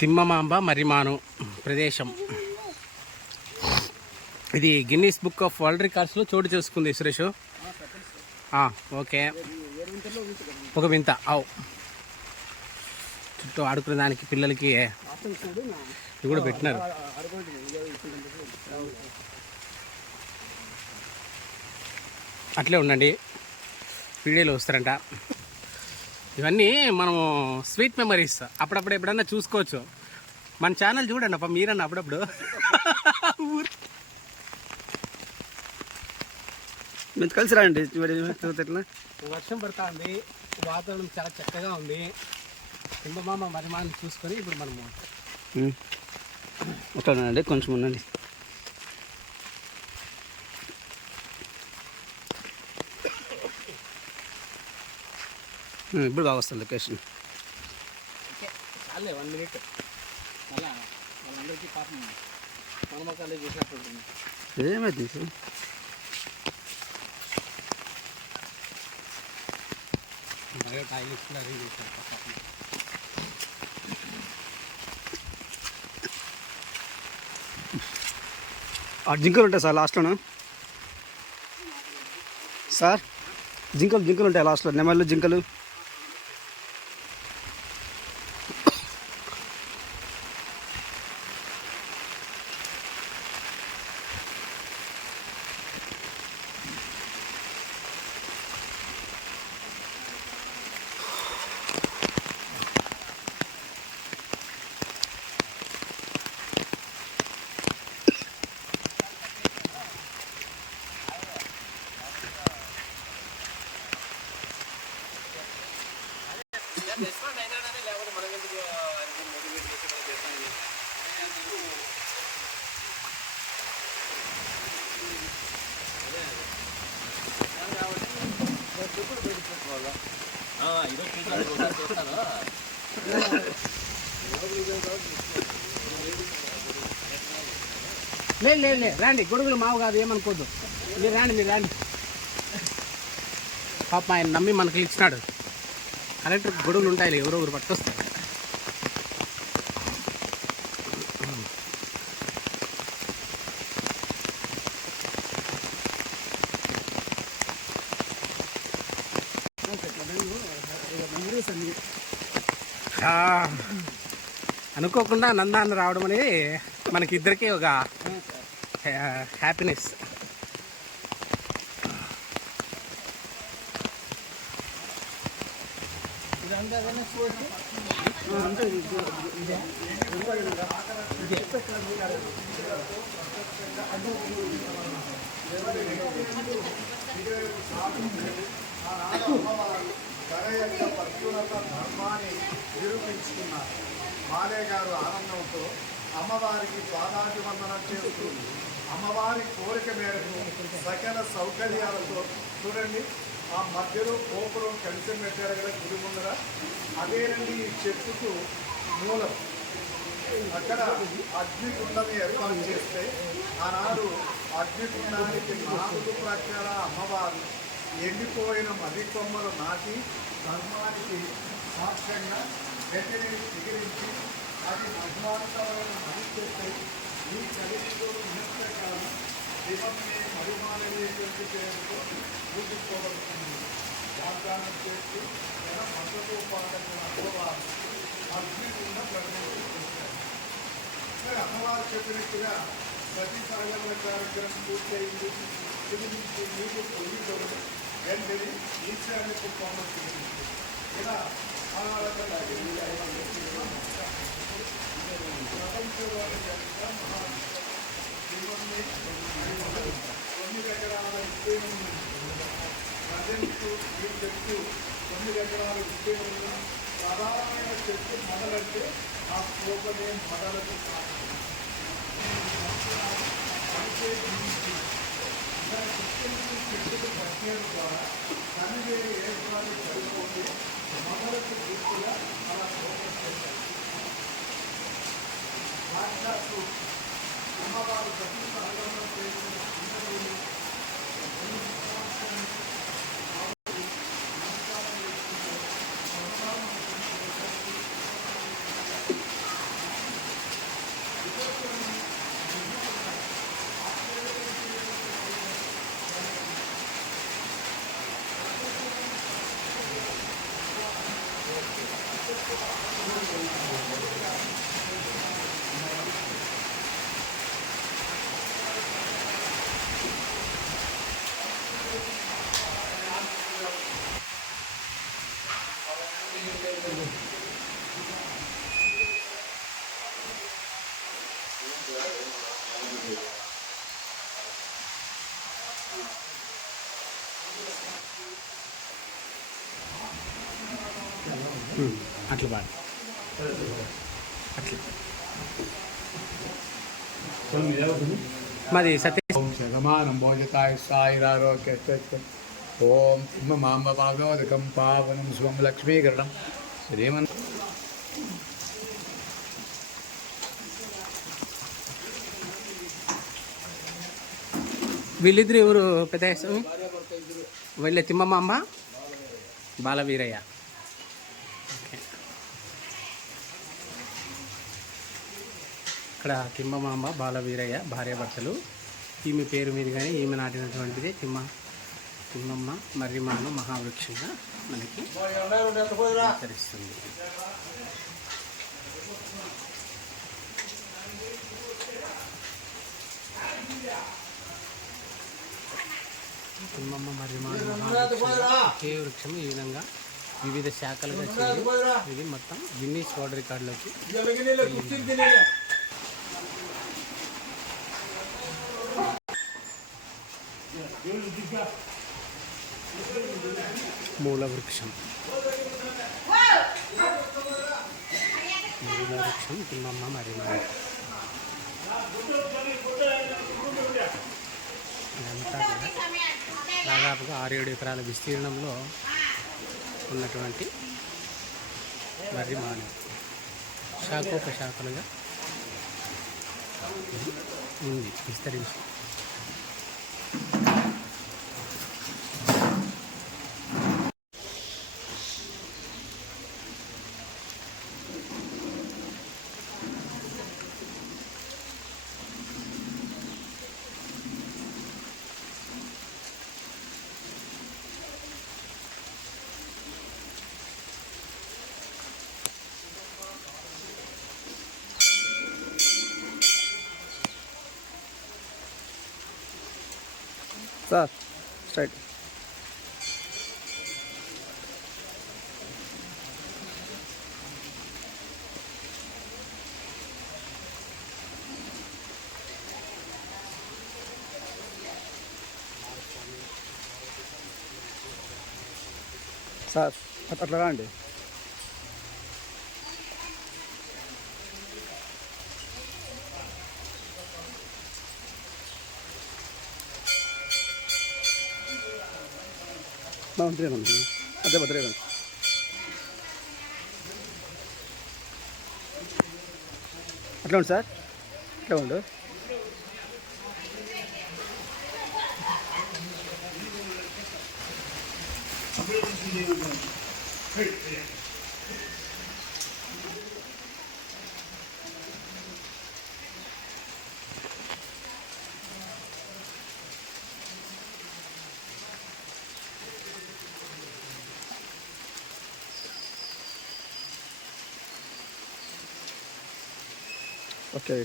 తిమ్మమాంబ మర్రిమాను ప్రదేశం. ఇది Guinness book of world రికార్డ్స్లో చోటు చేసుకుంది సురేష్. ఓకే, ఒక వింత. చుట్టూ ఆడుకునే దానికి పిల్లలకి ఇది కూడా పెట్టినారు. అట్లే ఉండండి, వీడియోలో వస్తారంట. ఇవన్నీ మనము స్వీట్ మెమరీస్, అప్పుడప్పుడు ఎప్పుడన్నా చూసుకోవచ్చు. మన ఛానల్ చూడండి అప్ప, మీరన్నా అప్పుడప్పుడు. మీరు కలిసి రండి. వర్షం పడతా ఉంది, వాతావరణం చాలా చక్కగా ఉంది. తిమ్మమాంబ మర్రిమాను చూసుకొని ఇప్పుడు మనము ఉండండి, కొంచెం ఉండండి. ఇప్పుడు బాగా వస్తుంది లొకేషన్. చాలే 1 మినిట్, మళ్ళా వాళ్ళందరికీ పాపం మనమకాలే చేసినట్టు ఉంటుంది. ఏమైంది సార్? జింకలు ఉంటాయి సార్ లాస్ట్లోనా? సార్ జింకలు ఉంటాయి లాస్ట్లో, నెమళ్ళు జింకలు. లేదు రండి, గొడుగులు మావు కాదు, ఏమనుకోద్దు. మీరు రండి. పాప ఆయన నమ్మి మనకి ఇచ్చినాడు. కలెక్టర్ గొడుగులు ఉంటాయి, ఎవరో ఊరు పట్టుకొస్తారు. అనుకోకుండా నందాన్ని రావడం అనేది మనకిద్దరికీ ఒక హ్యాపీనెస్. ధర్మాన్ని నిరూపించుకున్నారు. మాలే గారు ఆనందంతో అమ్మవారికి పాదాభివందనం చేస్తూ అమ్మవారి కోరిక మేరకు సకల సౌకర్యాలతో చూడండి, ఆ మధ్యలో గోపురం కలిసి పెట్టారు కదా గుడి ముందర, అదేనండి ఈ చెట్టుకు మూలం. అక్కడ అగ్నికుండని ఏర్పాటు చేస్తే ఆనాడు అగ్నికుండానికి 4 ప్రకార అమ్మవారు ఎండిపోయిన మది కొమ్మలు నాటి ధర్మానికి సాక్ష్యంగా వెంటనే చిగురించి అది మహిమాంతమైన మది చేస్తే ఈ కలిగితో నిష్ప్రకారం దివమే మరుమాలయ్యేటువంటి పేరుతో పూజించుకోబడుతుంది. వాగ్దానం చేస్తూ మద్దతు పాటకు అమ్మవారు అగ్నికుండ ప్రకటించారు. అమ్మవారు చెప్పినట్టుగా ప్రతి సాగర కార్యక్రమం పూర్తయింది. తిరిగి నీరు పొయ్యిదొరు వెంటనే ఈశాన్యపు కోమం తిరిగింది. ఇలా ప్రపంచంలోని మహాశివన్ని 9 ఎకరాల విస్తీర్ణం, ప్రజెంటు ఈ చెట్టు 9 ఎకరాల విస్తీర్ణంలో ప్రధానమైన చెట్టు మొదలంటే ఆ కోపనే మొదలకు చెట్టుకు పట్టేరు ద్వారా కనివేరు ఏర్పాటు సరిపోతే మొదలకు పూర్తిగా అలా ఫోకస్ చేశారు. సాక్షాత్తు అమ్మవారు ప్రతి సహగమనం చేసిన అట్లా పాడు అట్లా మాది సతీష్. ఓం శతమానం భోజతాయ సాయిరారోగ్య ఓం మాంబ భాగవతకం పావనం శుభం లక్ష్మీకరణం శ్రీమన్. వీళ్ళిద్దరు ఎవరు పెద్ద వెళ్ళే తిమ్మమ్మ బాలవీరయ్య. ఓకే. ఇక్కడ తిమ్మమ్మ బాలవీరయ్య భార్యాభర్తలు. ఈమె పేరు మీద కానీ ఈమె నాటినటువంటిది తిమ్మమ్మ మర్రిమాను మహావృక్షంగా మనకి తెలుస్తుంది. తిమ్మమ్మ మర్రిమాను మహావృక్షంగా ఒకే వృక్షం ఈ విధంగా వివిధ శాఖలుగా చేసి ఇది మొత్తం గిన్నీస్ వరల్డ్ రికార్డులోకి మూల వృక్షం తిమ్మమ్మ మర్రిమాను. ఇదంతా కూడా దాదాపుగా 6-7 ఎకరాల విస్తీర్ణంలో ఉన్నటువంటి మర్రిమాను శాఖోపశాఖలుగా ఉంది విస్తరించి. Sir straight. సార్ అట్లా రండి. తిరగండి అదే తిరగండి. అట్లా ఉండు సార్, అట్లా ఉండు. Okay.